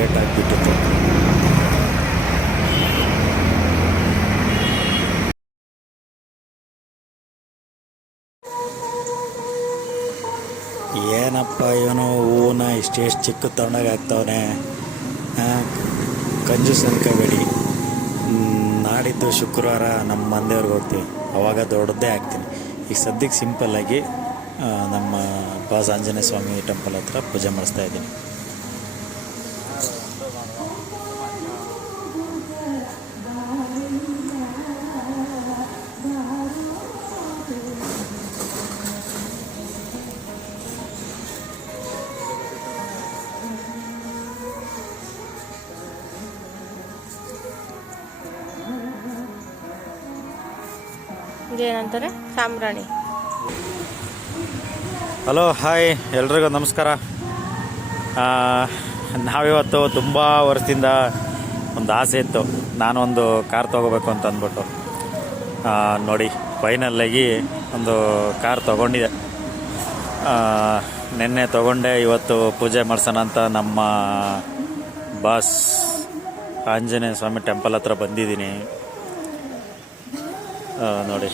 Late ಆಗಿಬಿಟ್ಟಿತ್ತು. ಏನಪ್ಪ ಇವನು ಹೂವನ್ನ ಇಷ್ಟೆಷ್ಟು ಚಿಕ್ಕ ತಗೊಂಡಾಗ ಆಗ್ತವನೆ. ಕಂಜೂಸ್ ಅನ್ಕೋಬೇಡಿ. ನಾಡಿದ್ದು ಶುಕ್ರವಾರ ನಮ್ಮ ಮಂದಿಯವ್ರಿಗೆ ಹೋಗ್ತೀವಿ, ಅವಾಗ ದೊಡ್ಡದೇ ಆಗ್ತೀನಿ. ಈಗ ಸದ್ಯಕ್ಕೆ ಸಿಂಪಲ್ಲಾಗಿ ನಮ್ಮ ಬಾಸ್ ಆಂಜನೇಯ ಸ್ವಾಮಿ ಟೆಂಪಲ್ ಹತ್ರ ಪೂಜೆ ಮಾಡಿಸ್ತಾ ಇದ್ದೀನಿ. ಇದೇನಂತಾರೆ ಸಾಂಬ್ರಾಣಿ. ಹಲೋ, ಹಾಯ್, ಎಲ್ರಿಗೂ ನಮಸ್ಕಾರ. ನಾವಿವತ್ತು ತುಂಬ ವರ್ಷದಿಂದ ಒಂದು ಆಸೆ ಇತ್ತು, ನಾನೊಂದು ಕಾರ್ ತೊಗೋಬೇಕು ಅಂತ ಅಂದ್ಬಿಟ್ಟು. ನೋಡಿ, ಫೈನಲ್ಲಾಗಿ ಒಂದು ಕಾರ್ ತೊಗೊಂಡಿದ್ದೆ. ನಿನ್ನೆ ತೊಗೊಂಡೆ, ಇವತ್ತು ಪೂಜೆ ಮಾಡ್ಸೋಣ ಅಂತ ನಮ್ಮ ಬಾಸ್ ಆಂಜನೇಯ ಸ್ವಾಮಿ ಟೆಂಪಲ್ ಹತ್ರ ಬಂದಿದ್ದೀನಿ. ನೋಡಿ,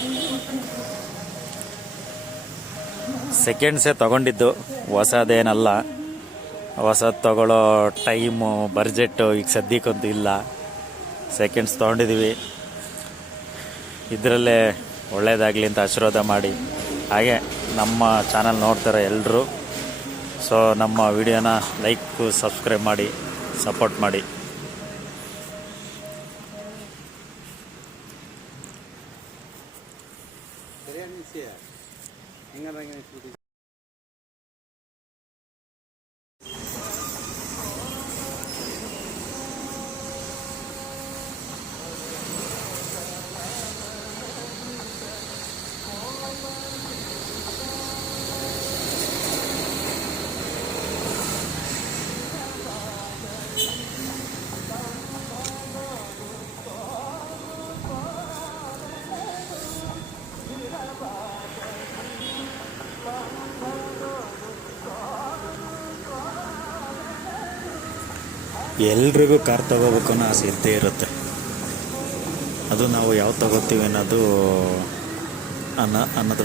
ಸೆಕೆಂಡ್ಸೇ ತೊಗೊಂಡಿದ್ದು, ಹೊಸದೇನಲ್ಲ. ಹೊಸದು ತೊಗೊಳ್ಳೋ ಟೈಮು, ಬಡ್ಜೆಟ್ಟು ಈಗ ಸದ್ಯಕ್ಕಂತೂ ಇಲ್ಲ. ಸೆಕೆಂಡ್ಸ್ ತೊಗೊಂಡಿದ್ದೀವಿ. ಇದರಲ್ಲೇ ಒಳ್ಳೆಯದಾಗಲಿ ಅಂತ ಆಶೀರ್ವಾದ ಮಾಡಿ. ಹಾಗೆ ನಮ್ಮ ಚಾನಲ್ ನೋಡ್ತಾರೆ ಎಲ್ಲರೂ, ಸೊ ನಮ್ಮ ವಿಡಿಯೋನ ಲೈಕು ಸಬ್ಸ್ಕ್ರೈಬ್ ಮಾಡಿ ಸಪೋರ್ಟ್ ಮಾಡಿ. ಎಲ್ರಿಗೂ ಕಾರ್ ತೊಗೋಬೇಕು ಅನ್ನೋ ಆಸೆ ಇದ್ದೇ ಇರುತ್ತೆ. ಅದು ನಾವು ಯಾವ್ದು ತೊಗೋತೀವಿ ಅನ್ನೋದ್ರ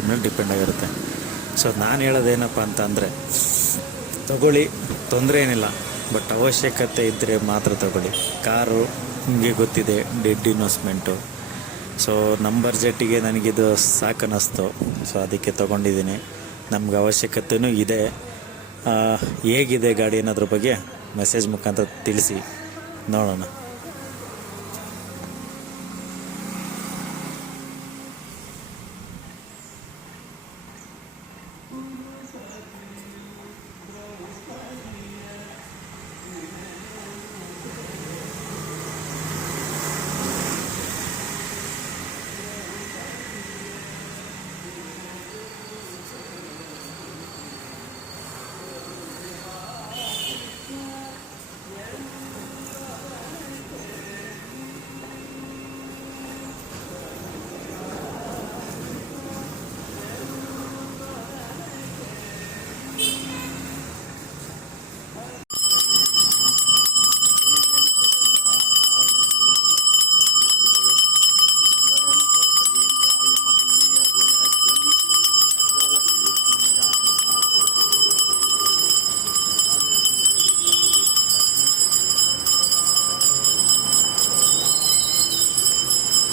ಮೇಲೆ ಡಿಪೆಂಡ್ ಆಗಿರುತ್ತೆ. ಸೊ ನಾನು ಹೇಳೋದೇನಪ್ಪ ಅಂತ ಅಂದರೆ, ತೊಗೊಳ್ಳಿ, ತೊಂದರೆ ಏನಿಲ್ಲ, ಬಟ್ ಅವಶ್ಯಕತೆ ಇದ್ದರೆ ಮಾತ್ರ ತೊಗೊಳ್ಳಿ. ಕಾರು ನಿಮಗೆ ಗೊತ್ತಿದೆ, ಡೆಡ್ ಇನ್ವೆಸ್ಟ್ಮೆಂಟು. ಸೊ ನಮ್ಮ ಬಡ್ಜೆಟ್ಟಿಗೆ ನನಗಿದು ಸಾಕನ್ನಿಸ್ತು, ಸೊ ಅದಕ್ಕೆ ತೊಗೊಂಡಿದ್ದೀನಿ. ನಮ್ಗೆ ಅವಶ್ಯಕತೆಯೂ ಇದೆ. ಹೇಗಿದೆ ಗಾಡಿ ಅನ್ನೋದ್ರ ಬಗ್ಗೆ ಮೆಸೇಜ್ ಮುಖಾಂತರ ತಿಳಿಸಿ, ನೋಡೋಣ.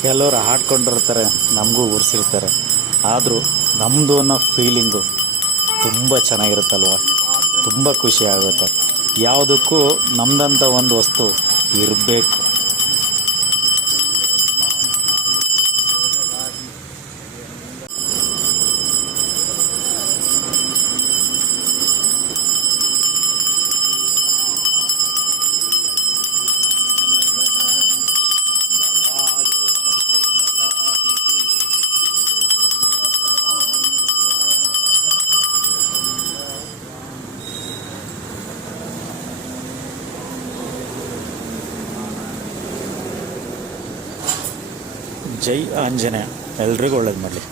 ಕೆಲವರು ಹಾಡ್ಕೊಂಡಿರ್ತಾರೆ, ನಮಗೂ ಉರ್ಸಿರ್ತಾರೆ. ಆದರೂ ನಮ್ಮದು ಅನ್ನೋ ಫೀಲಿಂಗು ತುಂಬ ಚೆನ್ನಾಗಿರುತ್ತಲ್ವ, ತುಂಬ ಖುಷಿ ಆಗುತ್ತೆ. ಯಾವುದಕ್ಕೂ ನಮ್ಮದಂಥ ಒಂದು ವಸ್ತು ಇರಬೇಕು. ಜೈ ಆಂಜನೇಯ, ಎಲ್ರಿಗೂ ಒಳ್ಳೇದು ಮಾಡಲಿ.